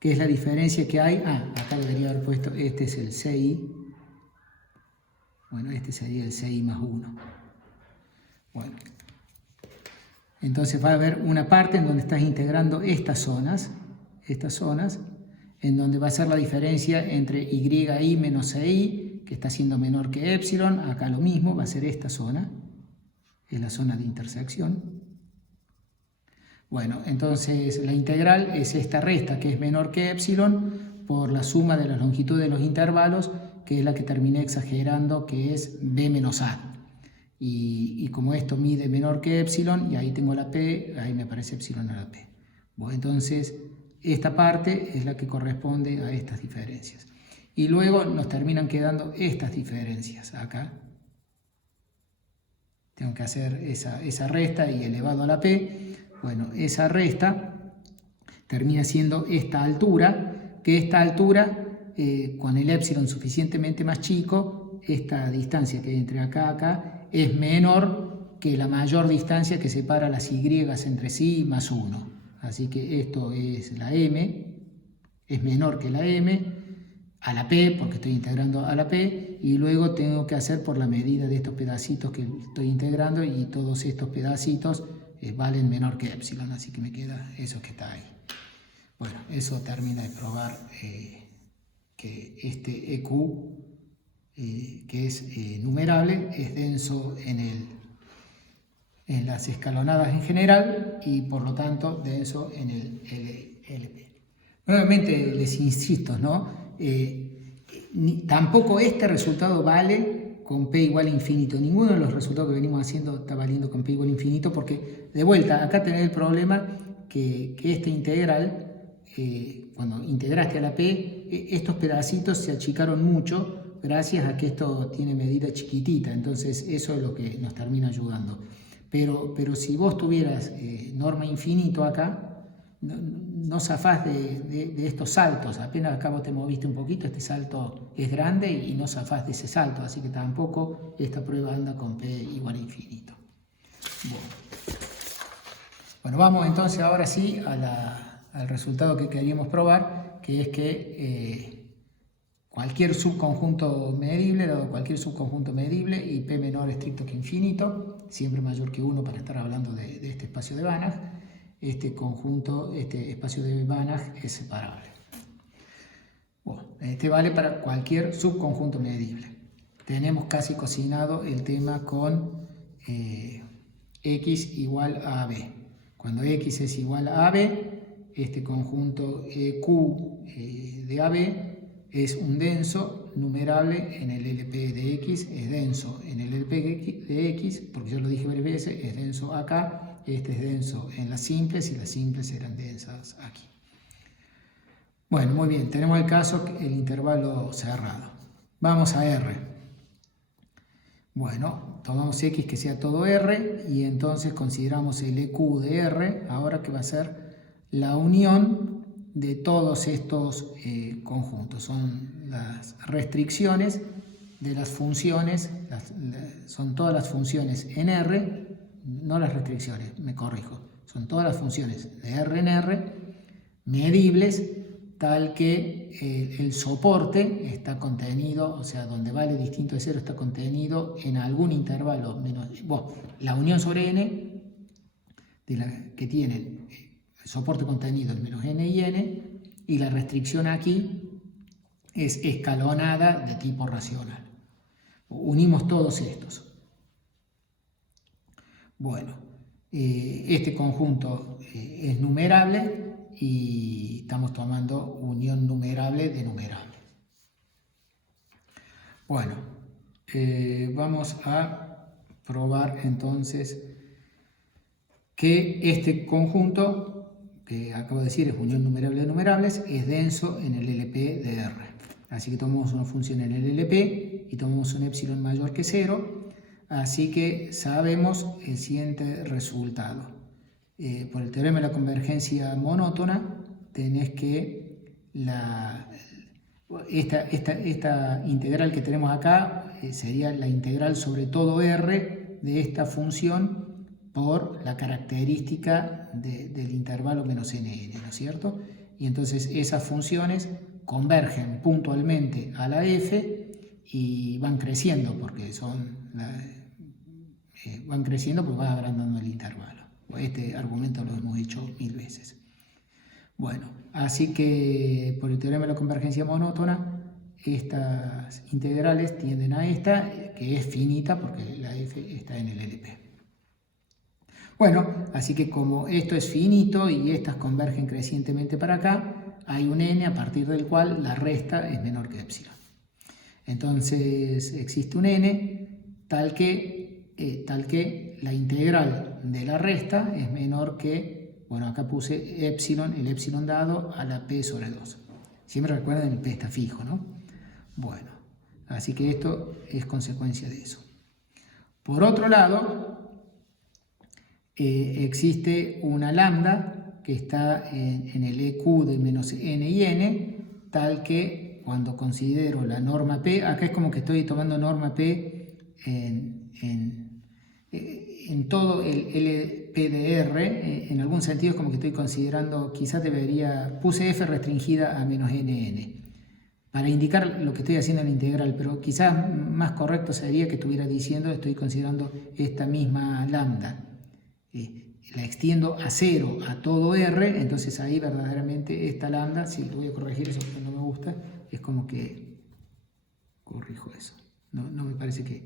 que es la diferencia que hay. Acá debería haber puesto, este es el CI. Bueno, este sería el CI más 1. Bueno, entonces va a haber una parte en donde estás integrando estas zonas, en donde va a ser la diferencia entre YI menos CI, que está siendo menor que epsilon. Acá lo mismo, va a ser esta zona, es la zona de intersección. Bueno, entonces la integral es esta resta, que es menor que epsilon, por la suma de la longitud de los intervalos, que es la que terminé exagerando, que es B menos A. Y como esto mide menor que epsilon, y ahí tengo la P, ahí me aparece epsilon a la P. Bueno, entonces esta parte es la que corresponde a estas diferencias. Y luego nos terminan quedando estas diferencias acá. Tengo que hacer esa resta y elevado a la P. Bueno, esa resta termina siendo esta altura, que esta altura, con el epsilon suficientemente más chico, esta distancia que hay entre acá y acá, es menor que la mayor distancia que separa las Y entre sí más 1. Así que esto es la M, es menor que la m, a la p, porque estoy integrando a la p, y luego tengo que hacer por la medida de estos pedacitos que estoy integrando, y todos estos pedacitos valen menor que epsilon, así que me queda eso que está ahí. Bueno, eso termina de probar que este EQ, que es numerable, es denso en las escalonadas en general y por lo tanto denso en el LP. Nuevamente les insisto, ¿no? Tampoco este resultado vale con P igual a infinito. Ninguno de los resultados que venimos haciendo está valiendo con P igual a infinito, porque de vuelta acá tenés el problema que esta integral, cuando integraste a la P, estos pedacitos se achicaron mucho gracias a que esto tiene medida chiquitita, entonces eso es lo que nos termina ayudando. Pero si vos tuvieras norma infinito acá, no zafás de estos saltos. Apenas acá vos te moviste un poquito, este salto es grande y no zafás de ese salto, así que tampoco esta prueba anda con P igual a infinito. Bueno, vamos entonces ahora sí al resultado que queríamos probar, que es que cualquier subconjunto medible, dado cualquier subconjunto medible y P menor estricto que infinito, siempre mayor que 1 para estar hablando de este espacio de Banach, este espacio de Banach es separable. Bueno, este vale para cualquier subconjunto medible. Tenemos casi cocinado el tema con x igual a b. Cuando x es igual a AB, este conjunto EQ de AB es un denso numerable en el LP de X, es denso en el LP de X, porque yo lo dije varias veces, es denso acá, este es denso en las simples y las simples eran densas aquí. Bueno, muy bien, tenemos el caso, el intervalo cerrado. Vamos a R. Bueno, tomamos X que sea todo R y entonces consideramos el EQ de R, ahora que va a ser la unión de todos estos conjuntos. Son las restricciones de las funciones, son todas las funciones en R, no las restricciones, me corrijo, son todas las funciones de R en R medibles, tal que el soporte está contenido, o sea, donde vale distinto de 0 está contenido en algún intervalo menos, la unión sobre n, que tienen el soporte contenido en menos n y n, y la restricción aquí es escalonada de tipo racional. Unimos todos estos. Bueno, este conjunto es numerable y estamos tomando unión numerable de numerable. Bueno, vamos a probar entonces que este conjunto que acabo de decir es unión numerable de numerables, es denso en el LP de R. Así que tomamos una función en el LP y tomamos un epsilon mayor que 0, así que sabemos el siguiente resultado. Por el teorema de la convergencia monótona, tenés que esta integral que tenemos acá sería la integral sobre todo R de esta función por la característica del intervalo menos nn, ¿no es cierto? Y entonces esas funciones convergen puntualmente a la f y van creciendo porque van creciendo porque va agrandando el intervalo. Este argumento lo hemos hecho 1000 veces. Bueno, así que por el teorema de la convergencia monótona, estas integrales tienden a esta, que es finita porque la f está en el LP. Bueno, así que como esto es finito y estas convergen crecientemente para acá, hay un n a partir del cual la resta es menor que epsilon. Entonces existe un n tal que la integral de la resta es menor que, bueno, acá puse epsilon, el epsilon dado a la p sobre 2. Siempre recuerden, el p está fijo, ¿no? Bueno, así que esto es consecuencia de eso. Por otro lado, existe una lambda que está en el EQ de menos n y n, tal que cuando considero la norma P, acá es como que estoy tomando norma P en todo el P de R, en algún sentido es como que estoy considerando, quizás puse F restringida a menos NN, para indicar lo que estoy haciendo en la integral, pero quizás más correcto sería que estuviera diciendo, estoy considerando esta misma lambda. La extiendo a 0 a todo R, entonces ahí verdaderamente esta lambda, si lo voy a corregir, eso porque no me gusta, es como que corrijo eso. No me parece que,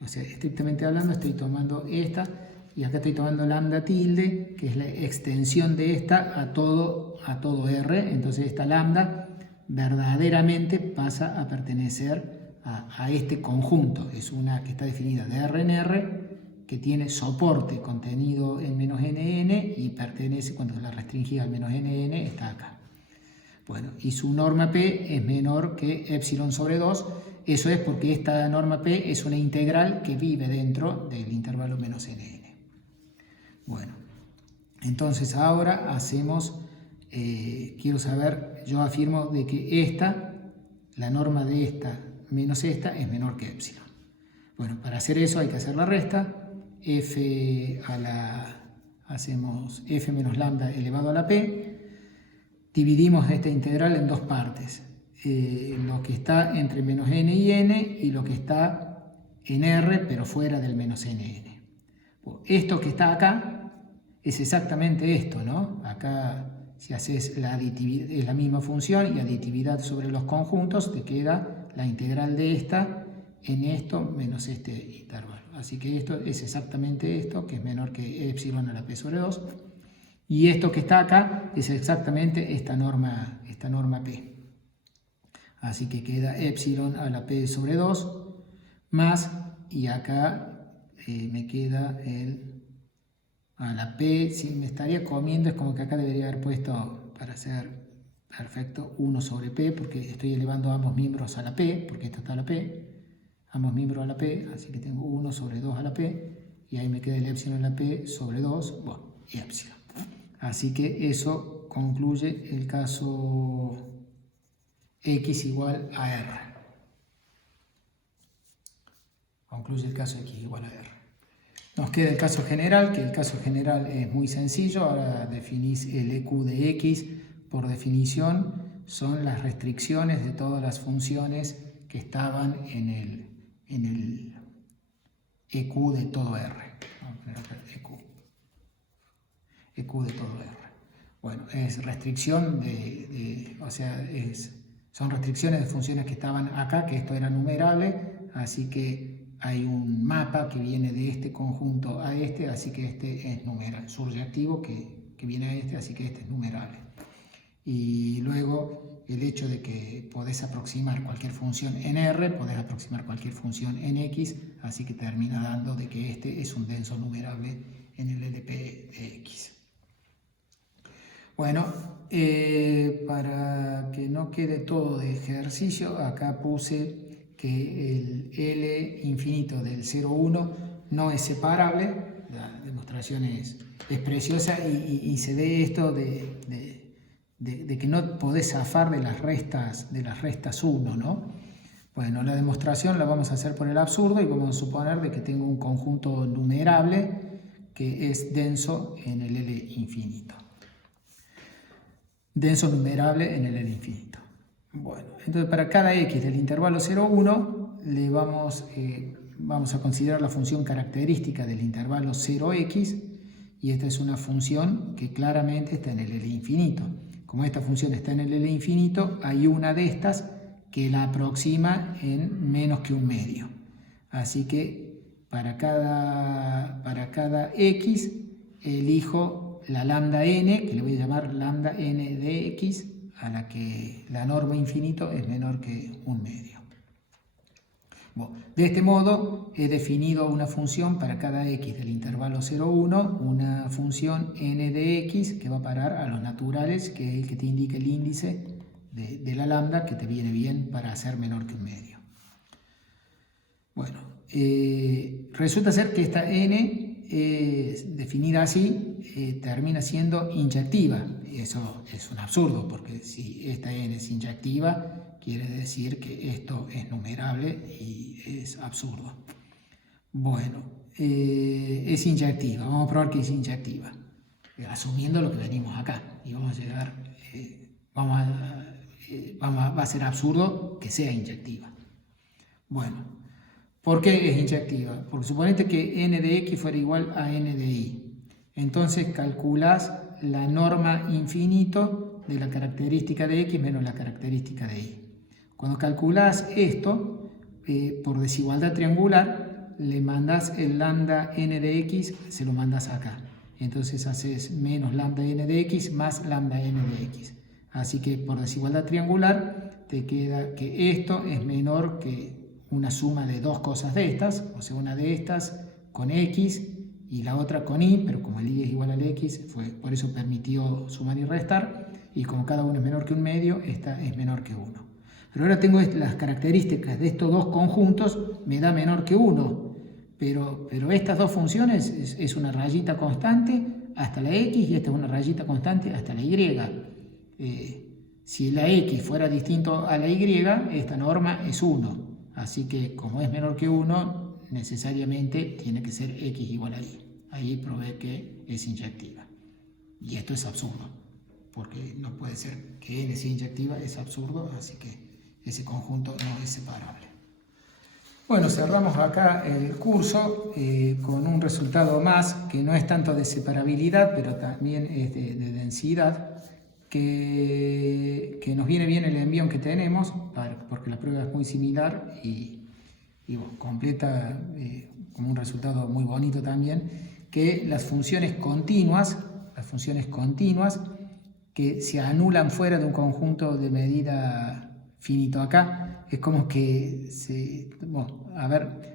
o sea, estrictamente hablando estoy tomando esta, y acá estoy tomando lambda tilde, que es la extensión de esta a todo R, entonces esta lambda verdaderamente pasa a pertenecer a este conjunto. Es una que está definida de R en R, que tiene soporte contenido en menos NN y pertenece, cuando la restringida al menos NN, está acá. Bueno, y su norma P es menor que epsilon sobre 2. Eso es porque esta norma P es una integral que vive dentro del intervalo menos NN. Bueno, entonces ahora hacemos, quiero saber, yo afirmo de que la norma de esta menos esta es menor que epsilon. Bueno, para hacer eso hay que hacer la resta. Hacemos f menos lambda elevado a la p. Dividimos esta integral en dos partes. Lo que está entre menos n y n y lo que está en r, pero fuera del menos nn. Esto que está acá es exactamente esto, ¿no? Acá, si haces la aditividad, es la misma función, y aditividad sobre los conjuntos, te queda la integral de esta en esto menos este intervalo. Así que esto es exactamente esto, que es menor que epsilon a la p sobre 2. Y esto que está acá es exactamente esta norma p. Así que queda epsilon a la p sobre 2 más, y acá me queda a la p, si me estaría comiendo, es como que acá debería haber puesto, para ser perfecto, 1 sobre p, porque estoy elevando ambos miembros a la p, porque esto está a la p, ambos miembros a la p, así que tengo 1 sobre 2 a la p, y ahí me queda el epsilon a la p sobre 2, bueno, y epsilon. Así que eso concluye el caso x igual a r. Concluye el caso x igual a r. Nos queda el caso general, que el caso general es muy sencillo. Ahora definís el EQ de x. Por definición, son las restricciones de todas las funciones que estaban en el EQ de todo R. Vamos a poner acá EQ de todo R. Bueno, es restricción son restricciones de funciones que estaban acá, que esto era numerable, así que hay un mapa que viene de este conjunto a este, así que este es numerable. Surjetivo que viene a este, así que este es numerable. Y luego el hecho de que podés aproximar cualquier función en R, podés aproximar cualquier función en X, así que termina dando de que este es un denso numerable en el LP de X. Bueno, para que no quede todo de ejercicio, acá puse que el L infinito del 0,1 no es separable. La demostración es preciosa y se ve esto de que no podés zafar de las restas 1, ¿no? Bueno, la demostración la vamos a hacer por el absurdo y vamos a suponer de que tengo un conjunto numerable que es denso en el L infinito. Denso numerable en el L infinito. Bueno, entonces para cada x del intervalo 0,1 vamos a considerar la función característica del intervalo 0x, y esta es una función que claramente está en el L infinito. Como esta función está en el L infinito, hay una de estas que la aproxima en menos que un medio. Así que para cada x elijo la lambda n, que le voy a llamar lambda n de x, a la que la norma infinito es menor que un medio. Bueno, de este modo he definido una función para cada x del intervalo 0,1, una función n de x que va a parar a los naturales, que es el que te indica el índice de la lambda, que te viene bien para hacer menor que un medio. Bueno, resulta ser que esta n definida así termina siendo inyectiva. Eso es un absurdo, porque si esta n es inyectiva, quiere decir que esto es numerable y es absurdo. Bueno, es inyectiva. Vamos a probar que es inyectiva, asumiendo lo que venimos acá. Y vamos a llegar, va a ser absurdo que sea inyectiva. Bueno, ¿por qué es inyectiva? Porque suponete que n de x fuera igual a n de y. Entonces calculás la norma infinito de la característica de x menos la característica de y. Cuando calculás esto, por desigualdad triangular, le mandás el lambda n de x, se lo mandás acá. Entonces haces menos lambda n de x más lambda n de x. Así que por desigualdad triangular te queda que esto es menor que una suma de dos cosas de estas, o sea, una de estas con x y la otra con y, pero como el y es igual al x, por eso permitió sumar y restar, y como cada uno es menor que un medio, esta es menor que 1. Pero ahora tengo las características de estos dos conjuntos, me da menor que 1, pero estas dos funciones es una rayita constante hasta la x y esta es una rayita constante hasta la y. Si la x fuera distinto a la y, esta norma es 1. Así que como es menor que 1, necesariamente tiene que ser x igual a y. Ahí probé que es inyectiva. Y esto es absurdo, porque no puede ser que n sea inyectiva, es absurdo, así que ese conjunto no es separable. Bueno, cerramos acá el curso con un resultado más, que no es tanto de separabilidad, pero también es de densidad, que nos viene bien el envión que tenemos, porque la prueba es muy similar y bueno, completa como un resultado muy bonito también, que las funciones continuas que se anulan fuera de un conjunto de medida finito acá, es como que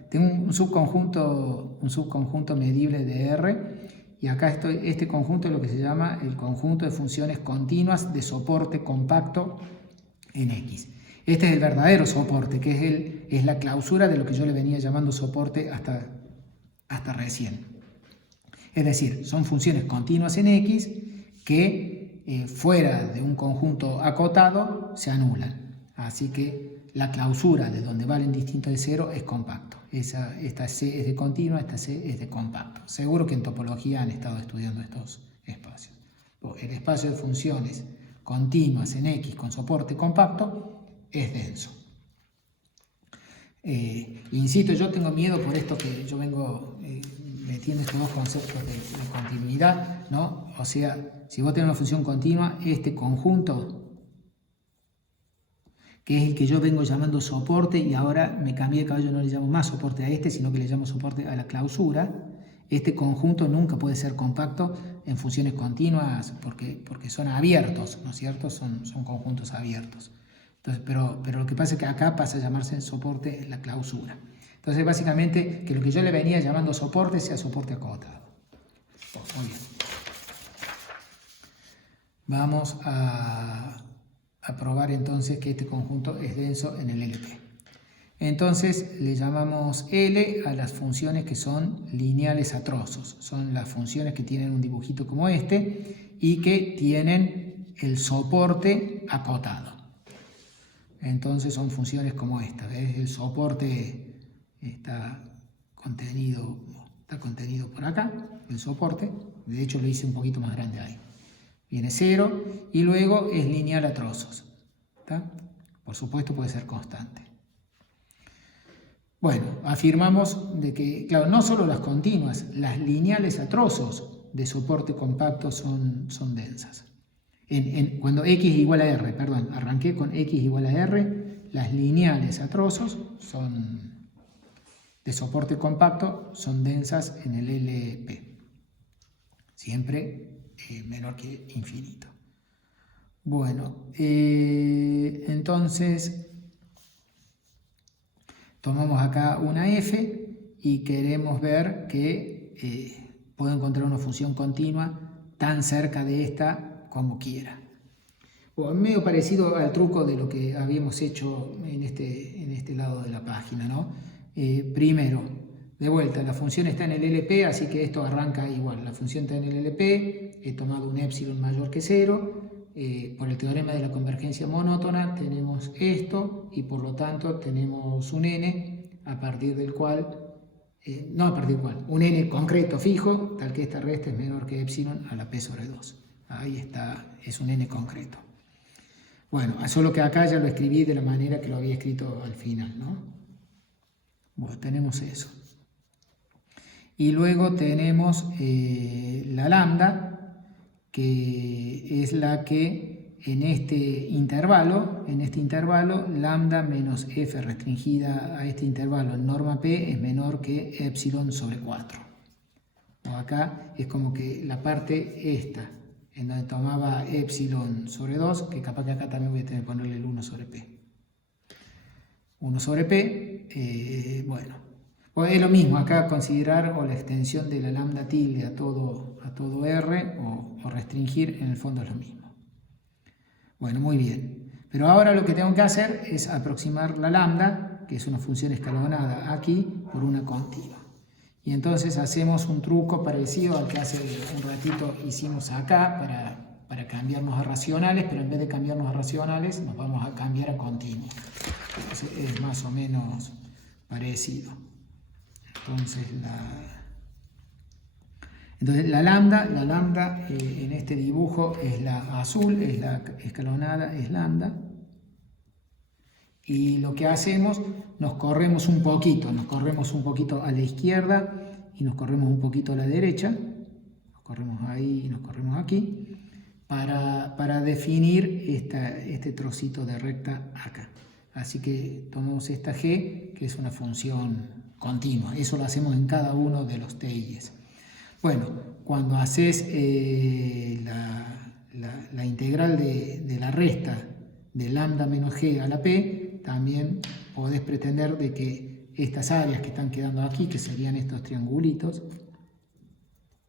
tengo un subconjunto medible de R, y acá este conjunto es lo que se llama el conjunto de funciones continuas de soporte compacto en X. Este es el verdadero soporte, que es la clausura de lo que yo le venía llamando soporte hasta recién. Es decir, son funciones continuas en X que fuera de un conjunto acotado se anulan. Así que la clausura de donde valen distinto de 0 es compacto. Esta C es de continua, esta C es de compacto. Seguro que en topología han estado estudiando estos espacios. El espacio de funciones continuas en X con soporte compacto es denso. Insisto, yo tengo miedo por esto que yo vengo metiendo estos dos conceptos de continuidad, ¿no? O sea, si vos tenés una función continua, este conjunto, que es el que yo vengo llamando soporte, y ahora me cambié de caballo, no le llamo más soporte a este, sino que le llamo soporte a la clausura. Este conjunto nunca puede ser compacto en funciones continuas porque son abiertos, ¿no es cierto? Son conjuntos abiertos. Entonces, pero lo que pasa es que acá pasa a llamarse soporte la clausura. Entonces, básicamente, que lo que yo le venía llamando soporte sea soporte acotado. Muy bien. Vamos a probar entonces que este conjunto es denso en el LP. Entonces le llamamos L a las funciones que son lineales a trozos. Son las funciones que tienen un dibujito como este y que tienen el soporte acotado. Entonces son funciones como esta. ¿Ves? El soporte está contenido por acá, el soporte. De hecho lo hice un poquito más grande ahí. Viene 0 y luego es lineal a trozos. ¿Está? Por supuesto puede ser constante. Bueno, afirmamos de que, claro, no solo las continuas, las lineales a trozos de soporte compacto son densas. Cuando x es igual a r, perdón, arranqué con x igual a r, las lineales a trozos de soporte compacto son densas en el LP. Siempre menor que infinito. Bueno, entonces tomamos acá una f y queremos ver que puedo encontrar una función continua tan cerca de esta como quiera. Bueno, medio parecido al truco de lo que habíamos hecho en este lado de la página, ¿no? Primero, de vuelta, la función está en el LP, así que esto arranca igual. La función está en el LP, he tomado un epsilon mayor que 0. Por el teorema de la convergencia monótona tenemos esto y por lo tanto tenemos un n a partir del cual no a partir de cuál, un n concreto fijo, tal que esta resta es menor que epsilon a la p sobre 2. Ahí está, es un n concreto. Bueno, solo que acá ya lo escribí de la manera que lo había escrito al final, ¿no? Bueno, tenemos eso. Y luego tenemos la lambda, que es la que en este intervalo, lambda menos f restringida a este intervalo en norma p es menor que epsilon sobre 4. O acá es como que la parte esta, en donde tomaba epsilon sobre 2, que capaz que acá también voy a tener que ponerle el 1 sobre p. 1 sobre p, bueno, pues es lo mismo, acá considerar o la extensión de la lambda tilde a todo R o restringir, en el fondo es lo mismo. Bueno, muy bien. Pero ahora lo que tengo que hacer es aproximar la lambda, que es una función escalonada aquí, por una continua. Y entonces hacemos un truco parecido al que hace un ratito hicimos acá para cambiarnos a racionales, pero en vez de cambiarnos a racionales nos vamos a cambiar a continuos. Entonces es más o menos parecido. Entonces la lambda en este dibujo es la azul, es la escalonada, es lambda. Y lo que hacemos, nos corremos un poquito a la izquierda y nos corremos un poquito a la derecha. Nos corremos ahí y nos corremos aquí para definir este trocito de recta acá. Así que tomamos esta g, que es una función continua. Eso lo hacemos en cada uno de los TIs. Bueno, cuando haces la integral de la resta de lambda menos g a la p, también podés pretender de que estas áreas que están quedando aquí, que serían estos triangulitos,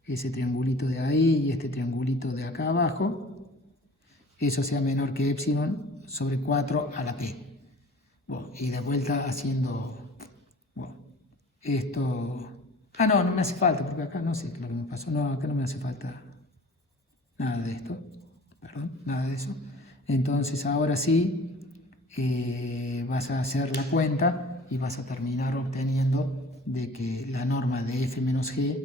ese triangulito de ahí y este triangulito de acá abajo, eso sea menor que epsilon sobre 4 a la p. Bueno, y de vuelta haciendo esto. Ah, no me hace falta, porque acá no sé qué es lo que me pasó. No, acá no me hace falta nada de esto. Perdón, nada de eso. Entonces ahora sí vas a hacer la cuenta y vas a terminar obteniendo de que la norma de f menos g,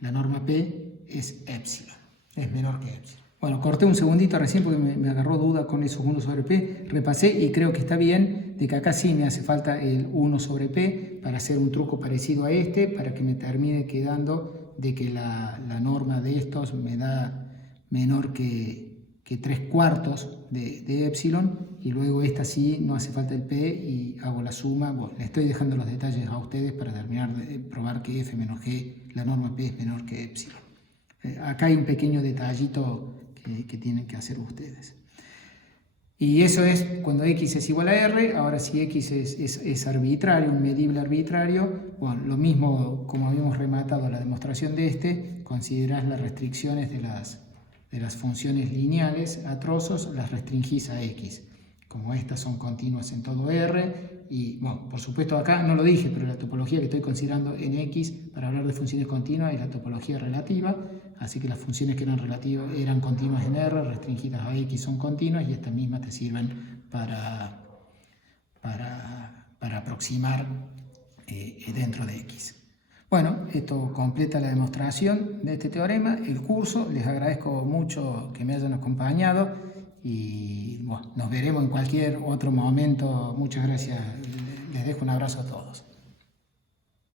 la norma p, es epsilon. Es menor que epsilon. Bueno, corté un segundito recién porque me agarró duda con esos 1 sobre p. Repasé y creo que está bien, de que acá sí me hace falta el 1 sobre p para hacer un truco parecido a este, para que me termine quedando de que la norma de estos me da menor que 3/4 de epsilon, y luego esta sí no hace falta el p y hago la suma. Bueno, le estoy dejando los detalles a ustedes para terminar de probar que f menos g, la norma p, es menor que epsilon. Acá hay un pequeño detallito que tienen que hacer ustedes. Y eso es cuando x es igual a r. Ahora si x es arbitrario, un medible arbitrario, bueno, lo mismo como habíamos rematado la demostración de este, considerás las restricciones de las funciones lineales a trozos, las restringís a x. Como estas son continuas en todo R, y bueno, por supuesto acá no lo dije, pero la topología que estoy considerando en x para hablar de funciones continuas es la topología relativa, así que las funciones que eran continuas en R, restringidas a x, son continuas, y estas mismas te sirven para aproximar dentro de x. Bueno, esto completa la demostración de este teorema, el curso. Les agradezco mucho que me hayan acompañado y bueno, nos veremos en cualquier otro momento. Muchas gracias, les dejo un abrazo a todos.